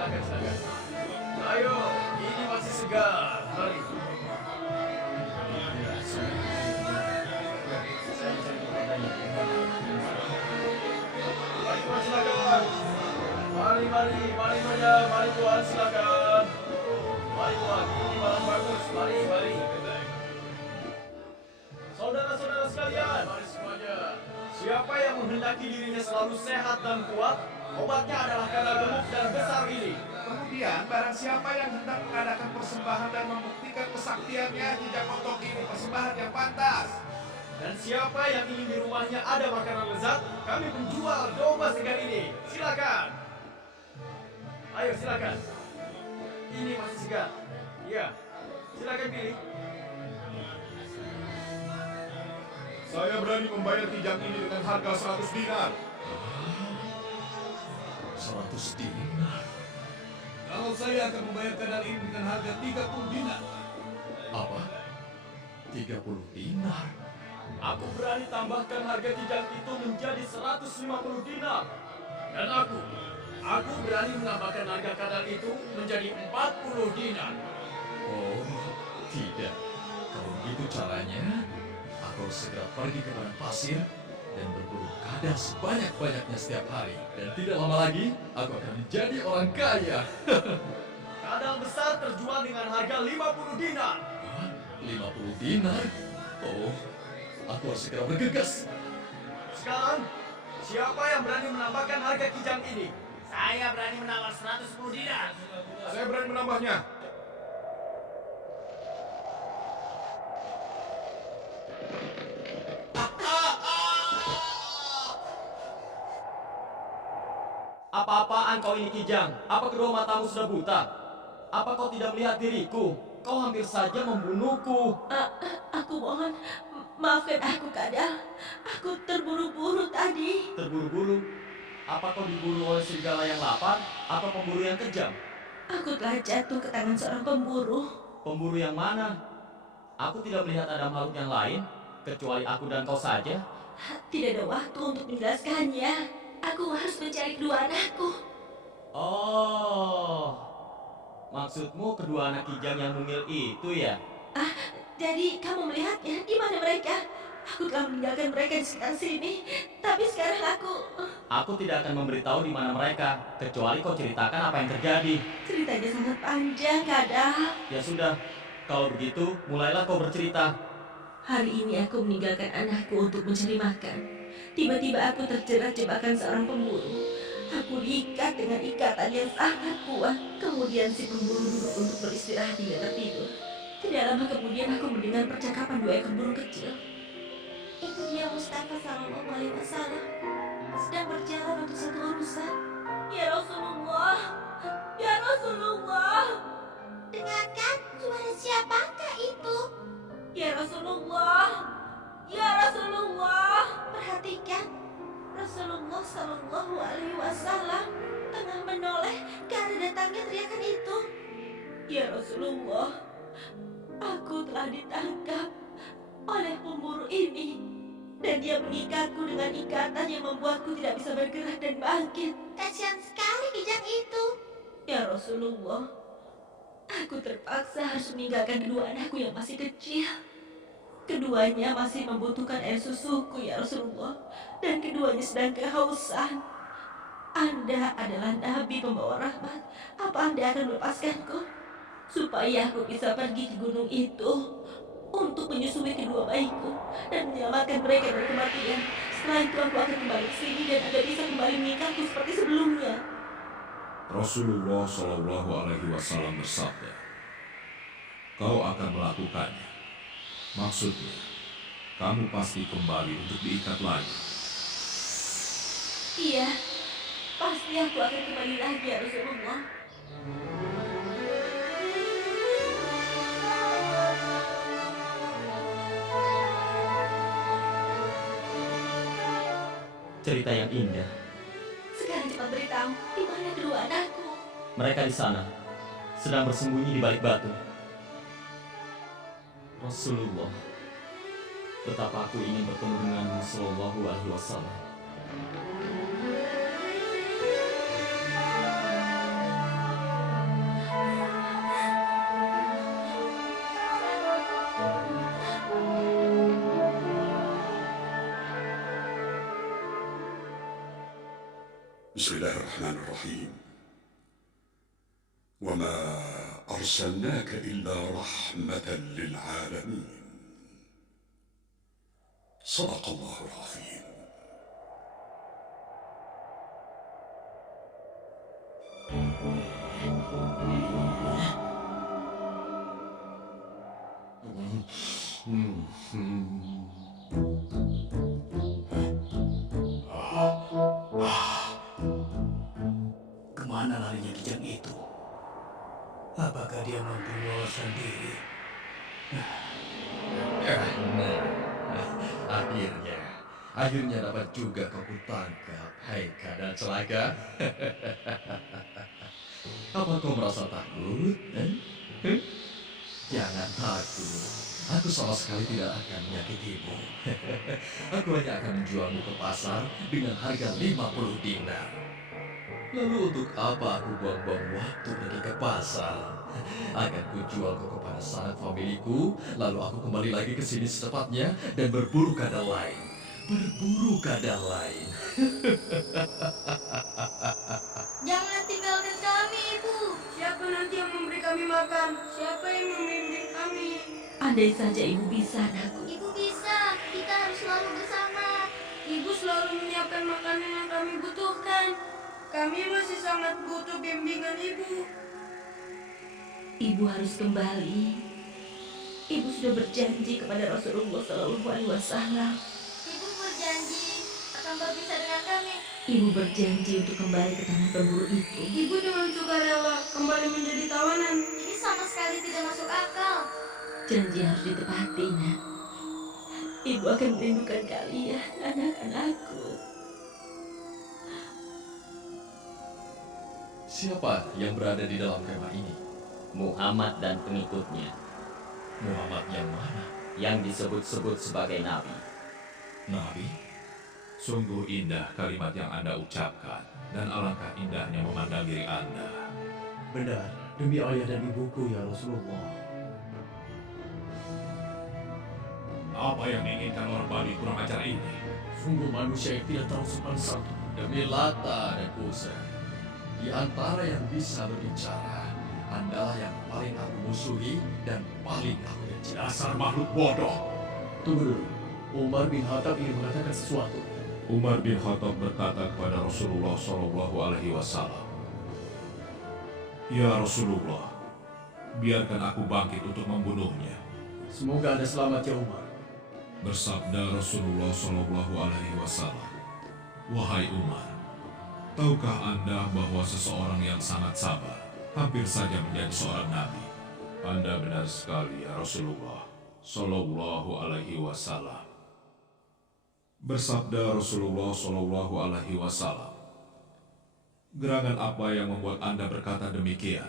silakan, silakan. Ayo, ini masih segar. Mari. Mari tuan silakan. Mari Nyonya, mari tuan silakan. Mari tuan, ini barang bagus. Mari. Saudara-saudara sekalian, mari semuanya. Siapa yang menghendaki dirinya selalu sehat dan kuat, obatnya adalah karena gemuk dan besar ini. Kemudian, barang siapa yang hendak mengadakan persembahan dan membuktikan kesaktiannya, jejak kotok ini persembahan yang pantas. Dan siapa yang ingin di rumahnya ada makanan lezat, kami menjual domba segar ini. Silakan. Ayo, silakan. Ini masih segar. Iya, silakan pilih. Saya berani membayar kijang ini dengan harga 100 dinar. 100 dinar. Kalau saya akan membayar kadal ini dengan harga 30 dinar. Apa? 30 dinar? Aku berani tambahkan harga kijang itu menjadi 150 dinar. Dan aku berani menambahkan harga kadal itu menjadi 40 dinar. Oh, tidak. Kalau begitu caranya, aku harus segera pergi ke padang pasir dan berburu kadal sebanyak-banyaknya setiap hari. Dan tidak lama lagi, aku akan menjadi orang kaya. Kadal besar terjual dengan harga 50 dinar. Hah? 50 dinar? Oh, aku harus segera bergegas. Sekarang, siapa yang berani menambahkan harga kijang ini? Saya berani menawar 110 dinar. Saya berani menambahnya. Apa-apaan kau ini kijang? Apa kedua matamu sudah buta? Apa kau tidak melihat diriku? Kau hampir saja membunuhku. Aku mohon, maafkan aku kadal. Aku terburu-buru tadi. Terburu-buru? Apa kau diburu oleh serigala yang lapar atau pemburu yang kejam? Aku telah jatuh ke tangan seorang pemburu. Pemburu yang mana? Aku tidak melihat ada makhluk yang lain, kecuali aku dan kau saja. Tidak ada waktu untuk menjelaskannya. Aku harus mencari kedua anakku. Oh, maksudmu kedua anak kijang yang mungil itu ya? Jadi kamu melihatnya? Di mana mereka? Aku telah meninggalkan mereka di sekitar sini. Tapi sekarang Aku tidak akan memberitahu di mana mereka, kecuali kau ceritakan apa yang terjadi. ceritanya sangat panjang, kadal. Ya sudah, kalau begitu mulailah kau bercerita. Hari ini aku meninggalkan anakku untuk mencari makan. Tiba-tiba aku terjerat jebakan seorang pemburu. Aku diikat dengan ikatan yang sangat kuat. Kemudian si pemburu duduk untuk beristirahat hingga tertidur. Tidak lama kemudian aku mendengar percakapan dua ekor burung kecil. Itu dia Mustafa Sallallahu Alaihi Wasallam sedang berjalan untuk satu urusan. Ya Rasulullah, ya Rasulullah. Dengarkan, suara siapakah itu? Ya Rasulullah, ya Rasulullah. Perhatikan, Rasulullah Sallallahu Alaihi Wasallam tengah menoleh ke arah datangnya teriakan itu. Ya Rasulullah, aku telah ditangkap oleh pemburu ini. Dan dia mengikatku dengan ikatan yang membuatku tidak bisa bergerak dan bangkit. Kasihan sekali kijang itu. Ya Rasulullah, aku terpaksa harus meninggalkan kedua anakku yang masih kecil. Keduanya masih membutuhkan air susuku ya Rasulullah. Dan keduanya sedang kehausan. Anda adalah Nabi pembawa rahmat. Apa Anda akan melepaskanku? Supaya aku bisa pergi ke gunung itu untuk menyusui kedua bayiku dan menyelamatkan mereka dari kematian. Setelah itu aku akan kembali ke sini dan Anda bisa kembali mengikatku seperti sebelumnya. Rasulullah Shallallahu Alaihi Wasallam bersabda, kau akan melakukannya. Maksudnya, kamu pasti kembali untuk diikat lagi. Iya, pasti aku akan kembali lagi ya Rasulullah. Cerita yang indah. Sekarang cepat beritahu, di mana kedua anakku? Mereka di sana, sedang bersembunyi di balik batu. Rasulullah, betapa aku ingin bertemu denganmu Sallallahu Alaihi Wasallam. بسم الله الرحمن الرحيم وما أرسلناك إلا رحمة للعالمين صدق الله العظيم. Kemana larinya kijang itu? Apakah dia mampu meloloskan diri? Akhirnya dapat juga kau kutangkap. Hai keadaan celaka. Apa kau merasa takut? Jangan takut. Aku sama sekali tidak akan menyakitimu. Aku hanya akan menjualmu ke pasar dengan harga 50 dinar. Lalu untuk apa aku buang-buang waktu pergi ke pasar? Akan kujual kau kepada sanak familiku, lalu aku kembali lagi ke sini secepatnya dan berburu kadal lain. Berburu kadal lain. Jangan tinggalkan kami, Ibu. Siapa nanti yang memberi kami makan? Siapa yang membimbing kami? Andai saja ibu bisa, anakku. Ibu bisa. Kita harus selalu bersama. Ibu selalu menyiapkan makanan yang kami butuhkan. Kami masih sangat butuh bimbingan Ibu. Ibu harus kembali. Ibu sudah berjanji kepada Rasulullah SAW. Ibu berjanji akan berbisa dengan kami. Ibu berjanji untuk kembali ke tanah berburu itu. Ibu dengan sukarela kembali menjadi tawanan. Ini sama sekali tidak masuk akal. Janji harus ditepati, nak. Ibu akan merindukan kalian, anak-anakku. Siapa yang berada di dalam kemah ini? Muhammad dan pengikutnya Muhammad yang mana? yang disebut-sebut sebagai nabi. Nabi? Sungguh indah kalimat yang Anda ucapkan, dan alangkah indahnya memandang diri Anda. Benar, demi ayah dan ibuku ya Rasulullah. Apa yang diinginkan orang Bali kurang ajar ini? Sungguh manusia yang tidak tahu sopan santun. Demi Lata dan Uzza, di antara yang bisa berbicara, Andalah yang paling aku musuhi dan paling aku benci. Dasar makhluk bodoh. Tunggu dulu, Umar bin Khattab ingin mengatakan sesuatu. Umar bin Khattab berkata kepada Rasulullah SAW, "Ya Rasulullah, biarkan aku bangkit untuk membunuhnya." Semoga Anda selamat ya Umar. Bersabda Rasulullah SAW, "Wahai Umar, tahukah Anda bahwa seseorang yang sangat sabar hampir saja menjadi seorang nabi?" Anda benar sekali ya Rasulullah Sallallahu Alaihi Wasallam. Bersabda Rasulullah Sallallahu Alaihi Wasallam, "Gerangan apa yang membuat Anda berkata demikian?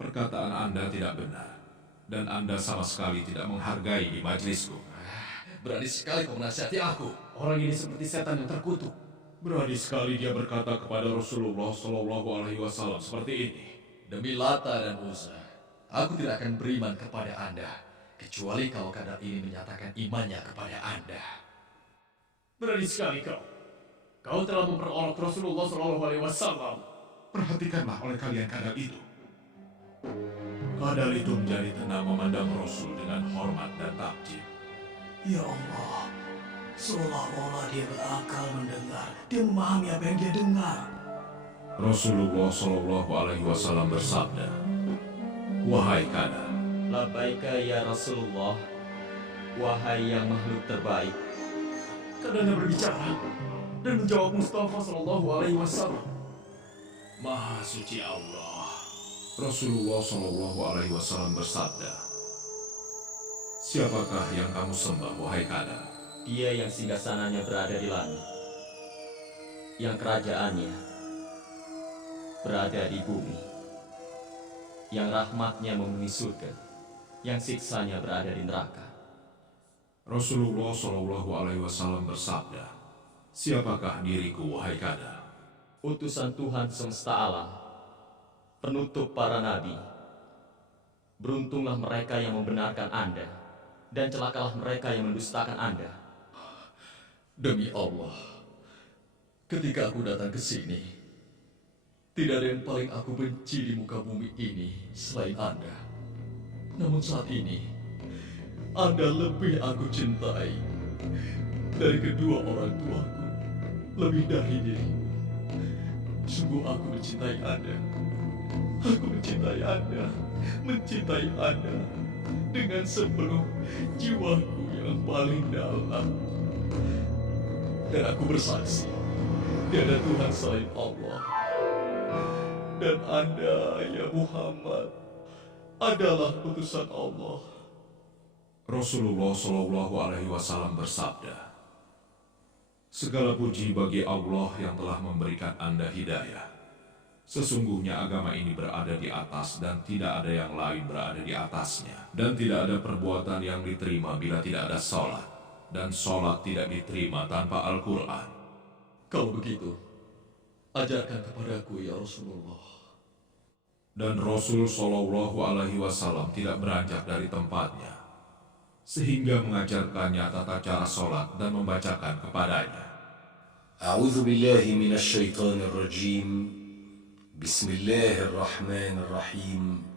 Perkataan Anda tidak benar, dan Anda sama sekali tidak menghargai di majelisku." Berani sekali kau menasihati aku. Orang ini seperti setan yang terkutuk. Berani sekali dia berkata kepada Rasulullah Sallallahu Alaihi Wasallam seperti ini. Demi Lata dan Uzza, aku tidak akan beriman kepada Anda, kecuali kalau kadal ini menyatakan imannya kepada Anda. Berani sekali kau. Kau telah memperolok Rasulullah SAW. Perhatikanlah oleh kalian kadal itu. Kadal itu menjadi tenang memandang Rasul dengan hormat dan takjub. Ya Allah, seolah-olah dia berakal mendengar. Dia memahami apa yang dia dengar. Rasulullah Shallallahu Alaihi Wasallam bersabda, "Wahai Kadal, Labbaika ya Rasulullah, wahai yang makhluk terbaik." Kadalnya berbicara dan menjawab Mustafa SAW. Maha suci Allah. Rasulullah Shallallahu Alaihi Wasallam bersabda, "Siapakah yang kamu sembah, wahai Kadal?" Dia yang singgasananya berada di langit, yang kerajaannya berada di bumi, yang rahmatnya memenuhi surga, yang siksanya berada di neraka. Rasulullah Shallallahu Alaihi Wasallam bersabda, "Siapakah diriku, wahai Kadal?" Utusan Tuhan semesta alam, penutup para nabi. Beruntunglah mereka yang membenarkan Anda, dan celakalah mereka yang mendustakan Anda. Demi Allah, ketika aku datang ke sini, tidak ada yang paling aku benci di muka bumi ini selain Anda. Namun saat ini, Anda lebih aku cintai dari kedua orang tuaku, lebih dari dirimu. Sungguh aku mencintai Anda. Aku mencintai Anda, mencintai Anda dengan sepenuh jiwaku yang paling dalam. Dan aku bersaksi, tiada Tuhan selain Allah. Dan Anda, ya Muhammad, adalah utusan Allah. Rasulullah Shallallahu Alaihi Wasallam bersabda, segala puji bagi Allah yang telah memberikan Anda hidayah. Sesungguhnya agama ini berada di atas dan tidak ada yang lain berada di atasnya. Dan tidak ada perbuatan yang diterima bila tidak ada sholat. Dan sholat tidak diterima tanpa Al-Quran. Kalau begitu, ajarkan kepadaku ya Rasulullah. Dan Rasul Shallallahu Alaihi Wasallam tidak beranjak dari tempatnya, sehingga mengajarkannya tata cara sholat dan membacakan kepadanya. A'udzu billahi minasy syaithanir rajim. Bismillahirrahmanirrahim.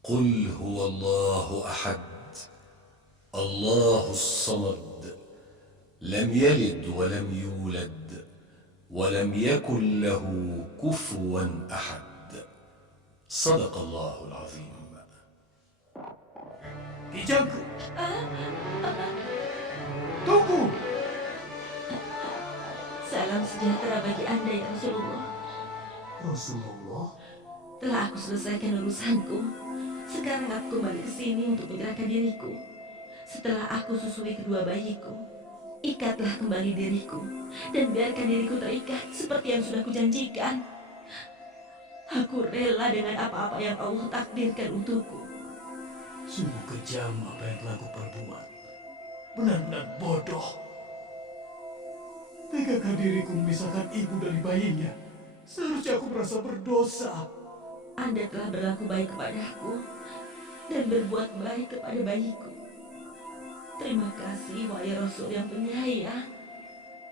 Qul huwallahu ahad. Allahus samad. Lam yalid wa lam yulad wa lam yakul lahu kufuwan ahad. Sadaqallahul azim. Kijangku. Tunggu. Salam sejahtera bagi Anda ya Rasulullah. Rasulullah? Telah aku selesaikan urusanku. Sekarang aku kembali ke sini untuk menyerahkan diriku. Setelah aku susui kedua bayiku, ikatlah kembali diriku dan biarkan diriku terikat seperti yang sudah kujanjikan. Aku rela dengan apa-apa yang Allah takdirkan untukku. Sungguh kejam apa yang telah kuperbuat. Benar-benar bodoh. Tegakah diriku memisahkan ibu dari bayinya? Seharusnya aku merasa berdosa. Anda telah berlaku baik kepadaku dan berbuat baik kepada bayiku. Terima kasih, wahai Rasul yang penyayang.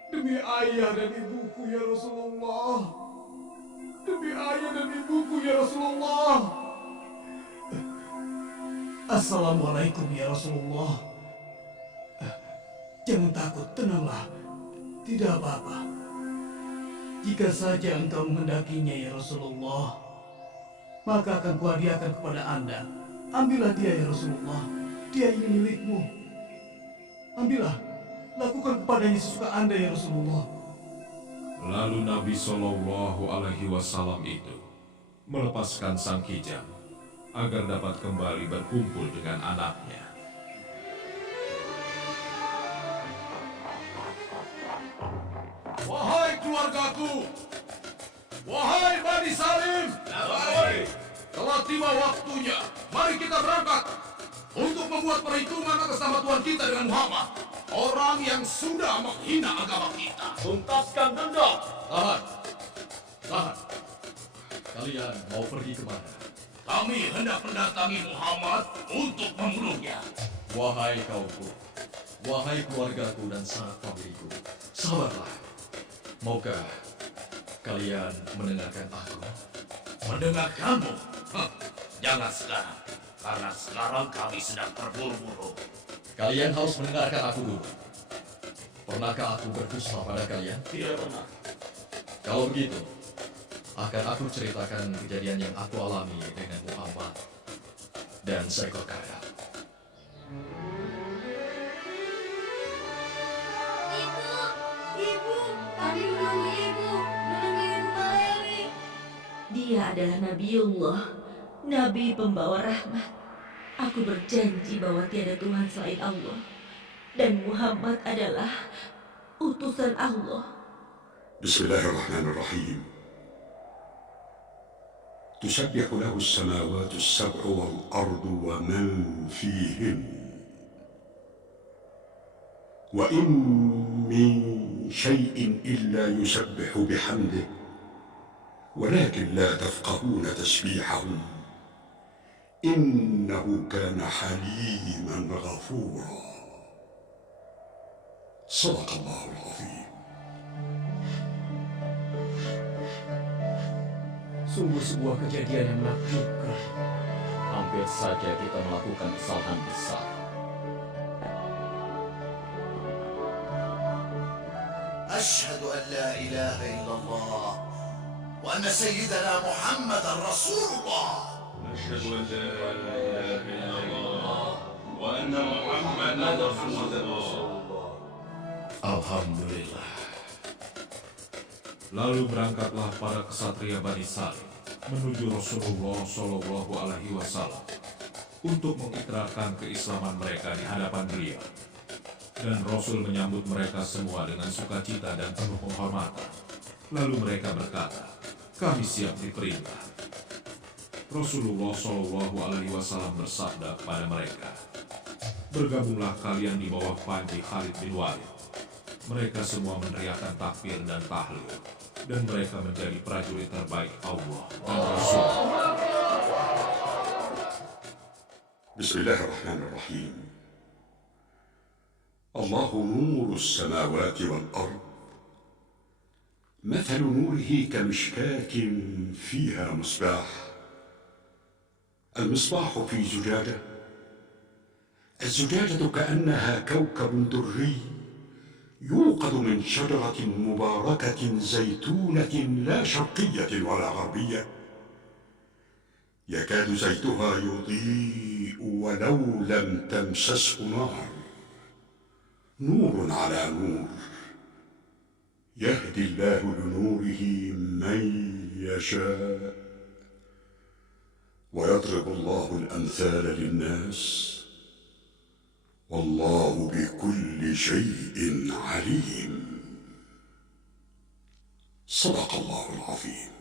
Demi ayah dan ibuku ya Rasulullah. Demi ayah dan ibuku ya Rasulullah. Assalamualaikum ya Rasulullah. Jangan takut, tenanglah. Tidak apa-apa. Jika saja engkau menghendakinya ya Rasulullah, maka akan kuhadiahkan kepada Anda. Ambillah dia ya Rasulullah. Dia ini milikmu. Ambillah. Lakukan kepadanya sesuka Anda ya Rasulullah. Lalu Nabi Shallallahu Alaihi Wasallam itu melepaskan sang kijang agar dapat kembali berkumpul dengan anaknya. Wahai keluargaku, wahai Bani Salim, telah tiba waktunya. Mari kita berangkat untuk membuat perhitungan atas nama Tuhan kita dengan Muhammad, orang yang sudah menghina agama kita. Tuntaskan dendam. Tahan. Tahan. Kalian mau pergi kemana? Kami hendak mendatangi Muhammad untuk membunuhnya. Wahai kaumku, wahai keluargaku dan sanak familiku, sabarlah. Maukah kalian mendengarkan aku? Mendengarkanmu? Jangan sekarang, karena sekarang kami sedang terburu-buru. Kalian harus mendengarkan aku dulu. Pernahkah aku berdusta pada kalian? Tidak pernah. Kalau begitu, akan aku ceritakan kejadian yang aku alami dengan Muhammad dan seekor kera. Ibu, kami menunggu ibu kembali. Dia adalah Nabiullah, Nabi pembawa rahmat. Aku berjanji bahwa tiada Tuhan selain Allah. Dan Muhammad adalah utusan Allah. Bismillahirrahmanirrahim. تسبح له السماوات السبع والأرض ومن فيهن وإن من شيء إلا يسبح بحمده ولكن لا تفقهون تسبيحهم إنه كان حليما غفورا صدق الله العظيم. Sungguh sebuah kejadian yang menakjubkan. Hampir saja kita melakukan kesalahan besar. أشهد أن لا إله إلا الله وأن سيدنا محمد رسول الله. أشهد أن لا إله إلا الله وأن محمدا رسول الله. Alhamdulillah. Lalu berangkatlah para kesatria Bani Salim menuju Rasulullah Shallallahu Alaihi Wasallam untuk mengikrarkan keislaman mereka di hadapan beliau. Dan Rasul menyambut mereka semua dengan sukacita dan penuh penghormatan. Lalu mereka berkata, "Kami siap diperintah." Rasulullah Shallallahu Alaihi Wasallam bersabda kepada mereka, "Bergabunglah kalian di bawah panji Khalid bin Walid." Mereka semua meneriakkan takbir dan tahlil, dan mereka menjadi prajurit terbaik Allah dan Rasul. Bismillahirrahmanirrahim. Allahu nurus samawati wal ard. مثل نوره كمشكاة فيها مصباح. المصباح في زجاجة. الزجاجة كأنها كوكب دري يوقد من شجرة مباركة زيتونة لا شرقية ولا غربية يكاد زيتها يضيء ولو لم تمسسه نار نور على نور يهدي الله لنوره من يشاء ويضرب الله الأمثال للناس والله بكل شيء عليم. صدق الله العظيم.